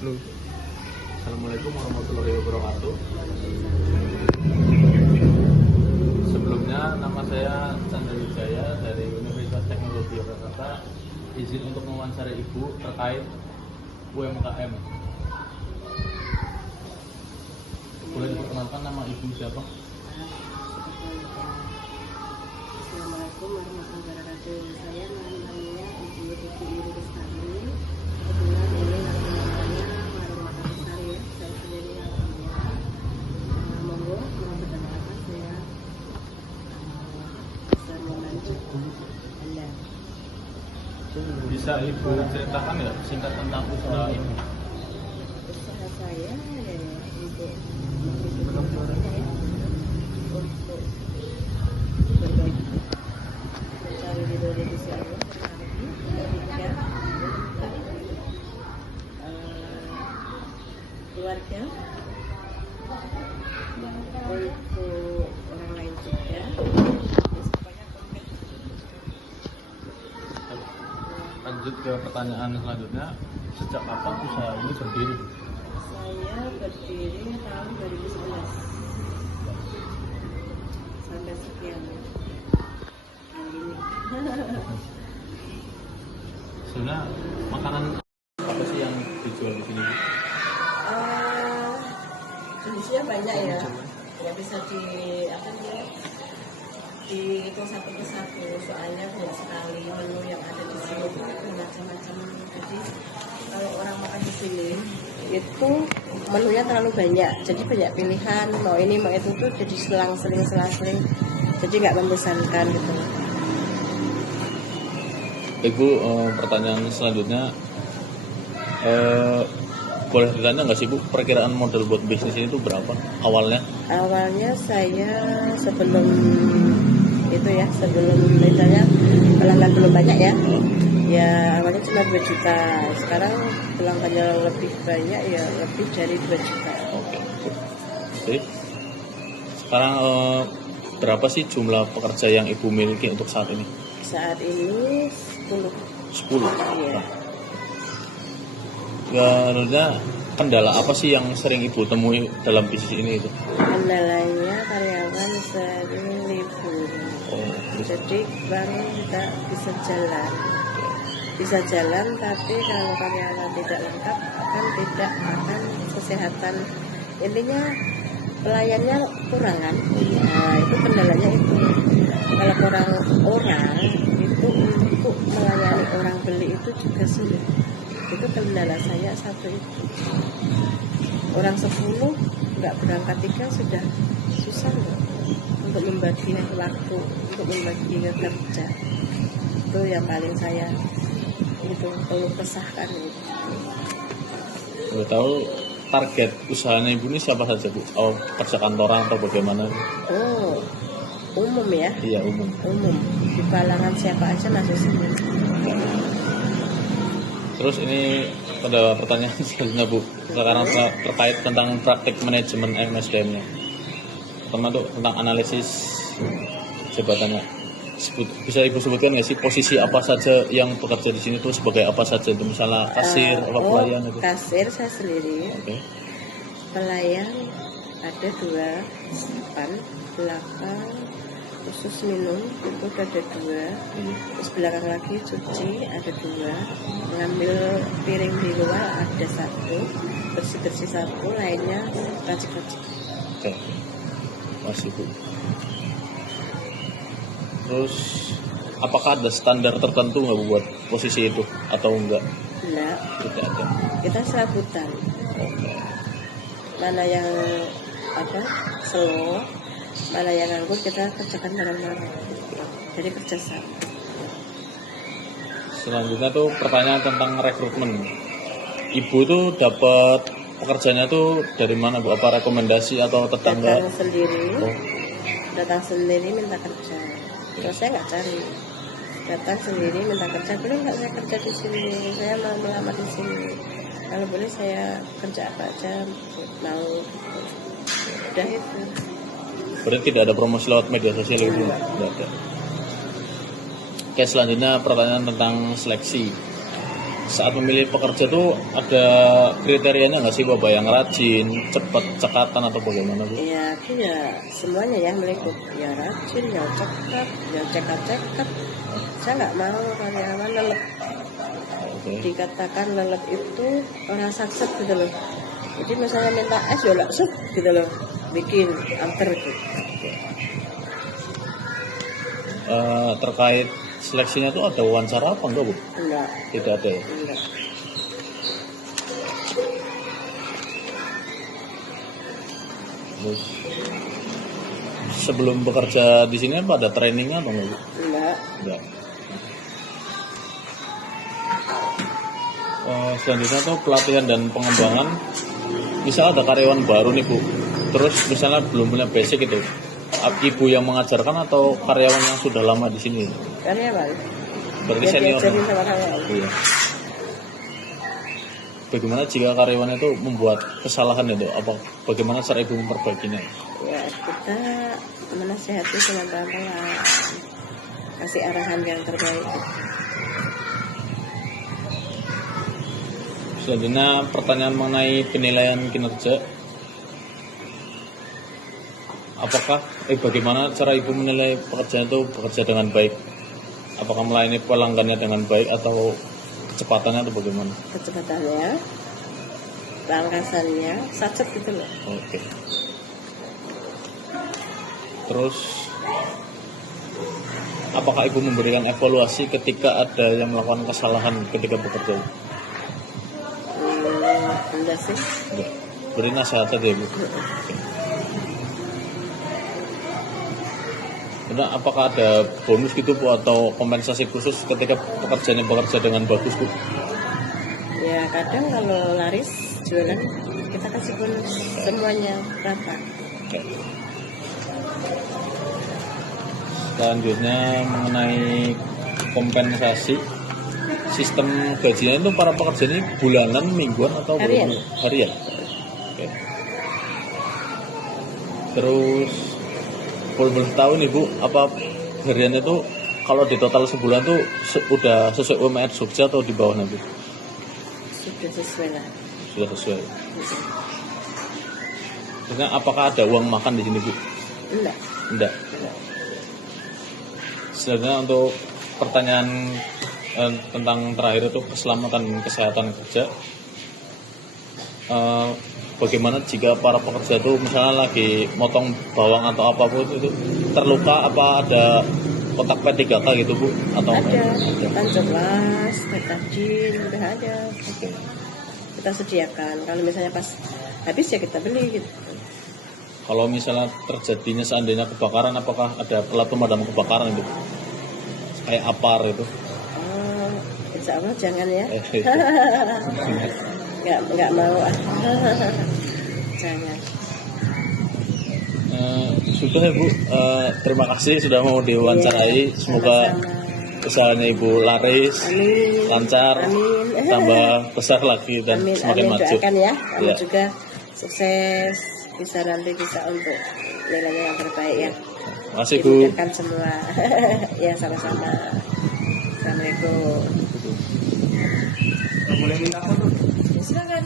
Halo. Assalamualaikum warahmatullahi wabarakatuh. Sebelumnya nama saya Chandra Wijaya dari Universitas Teknologi Yogyakarta. Izin untuk mewawancarai Ibu terkait UMKM. Boleh diperkenalkan nama Ibu siapa? Assalamualaikum warahmatullahi wabarakatuh. Saya namanya Ibu Tuti Iri Lestari. Kebetulan ini namanya warung makan besar ya. Saya sendiri yang punya. Monggo mau berkenalkan saya bisa membantu Anda. Bisa Ibu ceritakan ya singkat tentang usaha ini? Usaha saya ya untuk menghidupi ya, untuk berbagi, mencari ridho dari Gusti Allah, memberikan keluarga untuk orang lain juga. Ya, supaya komit. Lanjut ke pertanyaan selanjutnya, sejak kapan usaha ini berdiri? Saya berdiri tahun 2011 sampai sekian hari ini. Sebenarnya makanan apa sih yang dijual di sini? Jenisnya banyak ya, nggak bisa di apa ya, dihitung satu persatu. Soalnya banyak sekali menu yang ada di sini itu macam-macam. Jadi kalau orang makan di sini itu menunya terlalu banyak, jadi banyak pilihan, mau ini mau itu tuh jadi selang-seling, jadi nggak membosankan gitu. Ibu, pertanyaan selanjutnya, boleh ditanya nggak sih Bu, perkiraan modal buat bisnis ini tuh berapa awalnya? Awalnya saya sebelum misalnya pelanggan belum banyak ya awalnya cuma 2 juta. Sekarang pelanggannya lebih banyak ya, lebih dari 2 juta. Oke. Sekarang berapa sih jumlah pekerja yang Ibu miliki untuk saat ini? Saat ini 10. 10. Iya. Menurutnya kendala apa sih yang sering Ibu temui dalam bisnis ini itu? Kendalanya karyawan sering libur, jadi baru kita bisa jalan, tapi kalau karyawan tidak lengkap kan tidak akan kesehatan, intinya pelayannya kurang kan. Nah itu kendalanya itu, kalau kurang orang itu untuk melayani orang beli itu juga sulit. Itu kendala saya satu itu, orang 10 nggak berangkat 3 sudah susah loh untuk membagi waktu, untuk membagi kerja. Itu yang paling saya itu perlu kesahkan itu. Boleh tahu target usahanya Ibu ini siapa saja Bu? Oh, kerja kantoran atau bagaimana? Oh, umum ya? Iya, umum. Di kalangan siapa aja masuk sini. Terus ini pada pertanyaan selanjutnya Bu, sekarang terkait tentang praktik manajemen MSDM-nya. Pertama tuh tentang analisis jabatannya. Bisa Ibu sebutkan nggak sih posisi apa saja yang bekerja di sini tuh sebagai apa saja? Itu misalnya kasir, apa pelayan itu? Kasir saya sendiri. Oke. Pelayan ada 2, depan, belakang, khusus minum itu ada 2, terus belakang lagi cuci ada 2, ngambil piring di luar ada 1, bersih 1, lainnya racik-racik. Oke. Masih Bu. Terus apakah ada standar tertentu nggak Bu buat posisi itu atau enggak? Enggak, Tidak ada. kita serabutan. Oke. Mana yang slow, mana yang nganggur kita kerjakan bareng-bareng. Jadi kerjasama. Selanjutnya tuh pertanyaan tentang rekrutmen. Ibu tuh dapat pekerjaannya tuh dari mana Bu? Apa rekomendasi atau tetangga? Datang sendiri minta kerja. Terus saya nggak cari, datang sendiri minta kerja. Boleh nggak saya kerja di sini? Saya mau melamar di sini. Kalau boleh saya kerja apa aja mau. Udah itu. Berarti tidak ada promosi lewat media sosial itu? Tidak ada. Oke, selanjutnya pertanyaan tentang seleksi. saat memilih pekerja tuh ada kriterianya nggak sih Bapak, yang rajin, cepat, cekatan atau bagaimana Bu? Ya itu ya semuanya ya melingkup, ya rajin, ya cekat, ya cekat-cekat. Saya nggak mau karyawan lelet. Oke. Dikatakan lelet itu orang sakset gitu loh. Jadi misalnya minta es ya langsung gitu loh, bikin antar gitu. Terkait seleksinya tuh ada wawancara apa enggak Bu? Enggak, Tidak ada ya? enggak. Terus sebelum bekerja di sini apa ada trainingnya atau enggak Bu? Enggak. Enggak. Selanjutnya tuh pelatihan dan pengembangan. Misal ada karyawan baru nih Bu, terus misalnya belum punya basic itu, ibu yang mengajarkan atau karyawan yang sudah lama di sini? Karyawan. Berarti Dia senior. diajarin sama karyawan. Iya. Bagaimana jika karyawan itu membuat kesalahan itu? Apa bagaimana cara ibu memperbaikinya? Ya kita menasihati dengan pelan-pelan, kasih arahan yang terbaik. Selanjutnya pertanyaan mengenai penilaian kinerja. Apakah bagaimana cara ibu menilai pekerjaan itu bekerja dengan baik? Apakah melayani pelanggannya dengan baik atau kecepatannya atau bagaimana? Kecepatannya, langkasannya, sacet gitu loh. Oke. Terus apakah ibu memberikan evaluasi ketika ada yang melakukan kesalahan ketika bekerja? Enggak sih. Enggak. Beri nasihat aja ibu. Kemudian apakah ada bonus gitu Bu atau kompensasi khusus ketika pekerjaannya bekerja dengan bagus Bu? Ya kadang kalau laris jualan kita kasih bonus semuanya rata. Oke. Selanjutnya mengenai kompensasi, sistem gajinya itu para pekerja ini bulanan, mingguan atau Harian. harian? Oke. Terus boleh tahu nih Bu, apa harian itu kalau di total sebulan tuh udah sesuai UMR Jogja atau di bawah nanti? Sudah sesuai lah. Sudah sesuai. Terus apakah ada uang makan di sini Bu? Enggak. Enggak. Selanjutnya untuk pertanyaan tentang terakhir itu keselamatan dan kesehatan kerja. Bagaimana jika para pekerja itu misalnya lagi motong bawang atau apapun itu terluka, apa ada kotak P3K gitu Bu? Atau Ada, Tanjoglas, deterjen, udah ada. Kita sediakan. Kalau misalnya pas habis ya kita beli gitu. Kalau misalnya terjadinya seandainya kebakaran, apakah ada alat pemadam kebakaran itu? Kayak APAR itu? Oh, insya Allah jangan ya. Eh, Nggak mau. Jangan. Sudah ya Bu, terima kasih sudah mau diwawancarai. Semoga Sama-sama. usahanya Ibu laris, Amin. lancar, Amin. tambah besar lagi dan Amin. semakin Amin. maju. Doakan ya. Kami Ya. juga sukses, bisa nanti bisa untuk nilainya yang terbaik ya. Terima kasih Bu. Dimudahkan semua. Ya sama-sama. Assalamualaikum. Boleh minta foto? Ya, silakan.